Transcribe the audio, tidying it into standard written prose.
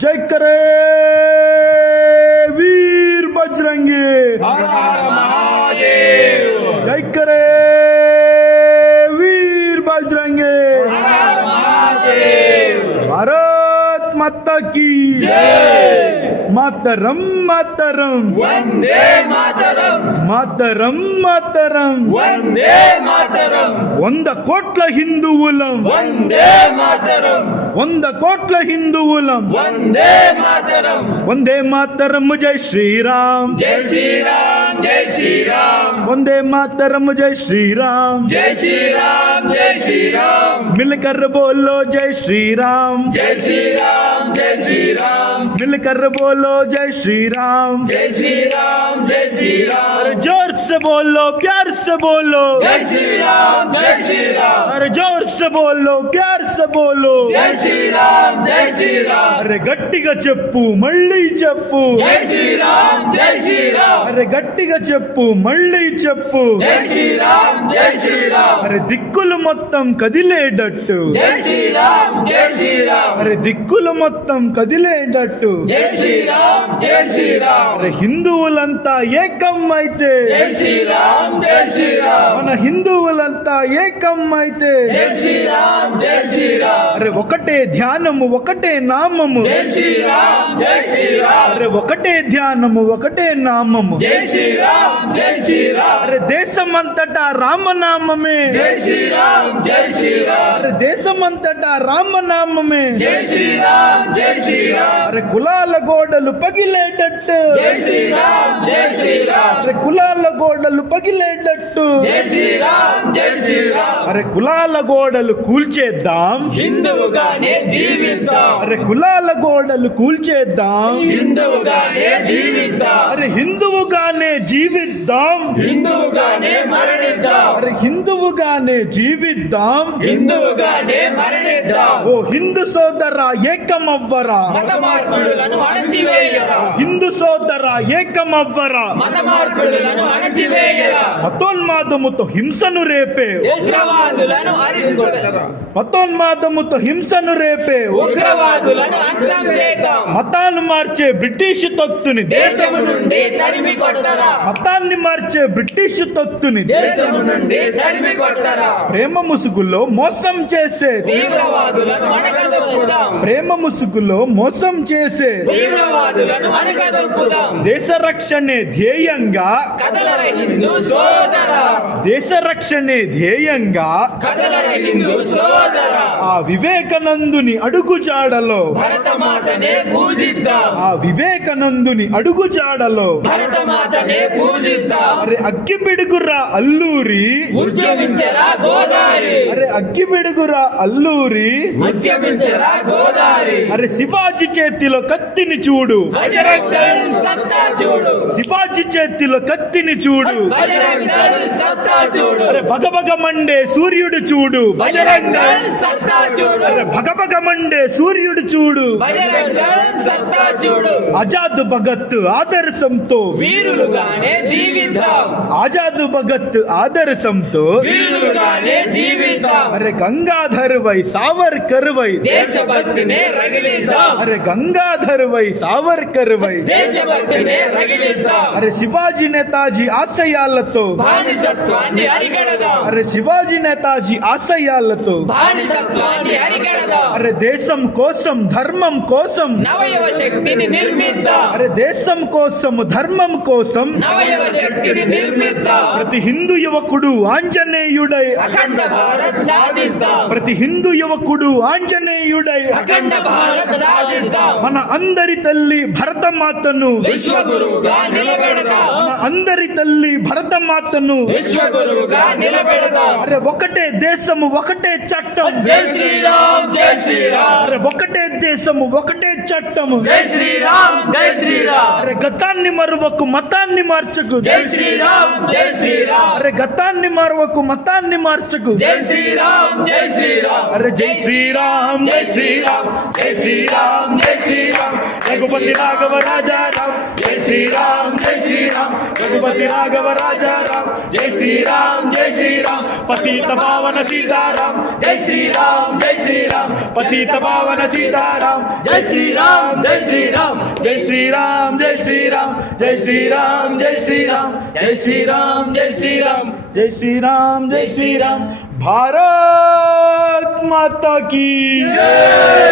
जय करे वीर बजरंगी, हर हर महादेव। जय करे वीर बजरंगी, हर हर महादेव। भारत माता की जय। मातरम मातरम वंदे मातरम, मातरम मातरम वंदे मातरम, 100 కోట్ల హిందువులం, वंदे मातरम, 100 కోట్ల హిందువులం, वंदे मातरम। వందే మాతరం జై శ్రీరామ్, जय श्री राम, जय श्री राम, వందే మాతరం జై శ్రీరామ్, जय श्री राम, जय श्री राम, मिलकर बोलो जय श्रीराम, जय श्री राम, जय श्री राम, मिलकर बोलो जय श्रीराम, जय श्री राम, जय श्री राम, अरे जोर से बोलो प्यार से बोलो, जय श्री राम, जय श्री राम, अरे जोर से बोलो प्यार से बोलो, जय श्री राम, जय श्री राम, अरे గట్టిగా చెప్పు మళ్ళీ చెప్పు, जय श्री राम, जय श्री राम, అరే గట్టిగా చెప్పు మళ్ళీ చెప్పు, जय श्री राम, जय श्री राम, అరే దిక్కులు మొత్తం కదిలేటట్టు, जय श्री राम, जय श्री राम, అరే దిక్కులు మొత్తం కదిలేటట్టు, जय श्री राम, जय श्री राम, అరే హిందువులంతా ఏకం అయితే, जय श्री राम, जय श्री राम, మన హిందువులంతా ఏకం అయితే, जय श्री राम, जय श्री राम, అరే ఒకటే ధ్యానము ఒకటే నామము, जय श्री राम, जय श्री राम, అరే ఒకటే ధ్యానము ఒకటే నామము, जय श्री राम, जय श्री राम, అరే దేశమంతటా రామనామమే, जय श्री राम, जय श्री राम, అరే దేశమంతటా రామనామమే, जय श्री राम, जय श्री राम, అరే కులాల గోడలు పగిలేటట్టు, जय श्री राम, जय श्री राम, అరే కులాల గోడలు పగిలేటట్టు, जय श्री राम, जय श्री राम, అరే కులాల గోడలు కూల్చేద్దాం, హిందువుగానే జీవిద్దాం, అరే కులాల గోడలు కూల్చేద్దాం, హిందువుగానే జీవిద్దాం, అరే హిందువుగానే జీవిద్దాం, హిందువుగానే మరణిద్దాం, అరే హిందువుగానే జీవిద్దాం, హిందువుగానే మరణిద్దాం, ఓ హిందూ సోదరా ఏకమవ్వరా, మత మార్పులను అణచివేయరా, హిందూ సోదరా ఏకమవ్వరా, మత మార్పులను అణచివేయరా, మతోన్మాదముతో హింసను రేపే, ఉగ్రవాదులను అరికట్టరా, మతోన్మాదముతో హింసను రేపే, ఉగ్రవాదులను అంతం చేద్దాం, మతాన్ని మార్చే బ్రిటిష్ తొత్తుని, దేశము నుండి తరిమి కొట్టరా, మతాన్ని మార్చే బ్రిటిష్ తొత్తుని, దేశము నుండి తరిమి కొట్టరా, ప్రేమ ముసుగులో మోసం చేసే, తీవ్రవాదులను అణగదొక్కుదాం, ప్రేమ ముసుగులో మోసం చేసే, తీవ్రవాదులను అణగదొక్కుదాం, దేశ రక్షణే ధ్యేయంగా, కదలర హిందూ సోదరా, దేశ రక్షణే ధ్యేయంగా, కదలర హిందూ సోదరా, ఆ వివేకానందుని అడుగుజాడలో, భరతమాతనే పూజిద్దాం, ఆ వివేకానందుని అడుగుజాడలో, భరతమాతనే పూజిద్దాం, అరే అగ్గి పిడుగురా అల్లూరి, ఉద్యమించరా గోదారి, అరే అగ్గి పిడుగురా అల్లూరి, ఉద్యమించరా గోదారి, అరే శివాజీ చేతిలో కత్తిని చూడు, బజరంగ్ దళ్ సత్తా చూడు, శివాజీ చేతిలో కత్తిని చూడు, బజరంగ్ దళ్ సత్తా చూడు, అరే భగభగ మండే సూర్యుడు చూడు, బజరంగ్ దళ్ సత్తా చూడు, అరే భగభగ మండే సూర్యుడు చూడు, బజరంగ్ దళ్ సత్తా చూడు, ఆజాద్ భగత్ ఆదర్శంతో, వీరులుగానే జీవిద్దాం, ఆజాద్ భగత్ ఆదర్శంతో, వీరులుగానే జీవిద్దాం, అరే గంగాధర్ వై సావర్కర్ వై, దేశభక్తినే రగిలిద్దాం, అరే గంగాధర్ వై సావర్కర్ వై, దేశభక్తినే రగిలిద్దాం, అరే శివాజీ నేతాజీ ఆశయాలతో, బానిసత్వాన్ని అరికడదాం, అరే శివాజీ నేతాజీ ఆశయాలతో, బానిసత్వాన్ని అరికడదాం, అరే దేశం కోసం ధర్మం కోసం, నవయవ శక్తిని నిర్మిద్దాం, అరే దేశం కోసం ధర్మం కోసం, నవయవ శక్తిని నిర్మిద్దాం, ప్రతి హిందూ యువకుడు ఆంజనేయుడై, అఖండ భారత్ సాధిద్దాం, ప్రతి హిందూ యువకుడు ఆంజనేయుడై, అఖండ భారత్ సాధిద్దాం, మన అందరి తల్లి భరతమాతను, విశ్వగురువుగా నిలబెడదాం, మన అందరి తల్లి భరతమాతను, విశ్వగురువుగా నిలబెడదాం, అరే ఒకటే దేశము ఒకటే చట్టం, జై శ్రీరామ్, జై శ్రీరామ్, అరే ఒకటే దేశము ఒకటే చట్టము, జై శ్రీరామ్, జై శ్రీరామ్, అరే గతాన్ని మరువకు మతాన్ని మార్చకు, జై శ్రీరామ్, జై శ్రీరామ్, అరే గతాన్ని మరువకు మతాన్ని మార్చకు, జై శ్రీరామ్, జై శ్రీరామ్, అరే జై శ్రీరామ్ జై శ్రీరామ్, జై శ్రీరామ్, జై శ్రీరామ్, రఘుపతి రాఘవ రాజారాం, జై శ్రీరామ్, జై శ్రీరామ్, రఘుపతి రాఘవ రాజారాం, జై శ్రీరామ్, జై శ్రీరామ్, పతిత పావన సీతారాం, జై శ్రీరామ్, జై శ్రీరామ్, पतित पावन सीताराम जय श्री राम जय श्री राम जय श्री राम जय श्री राम जय श्री राम जय श्री राम जय श्री राम जय श्री राम जय श्री राम जय श्री राम भारत माता की जय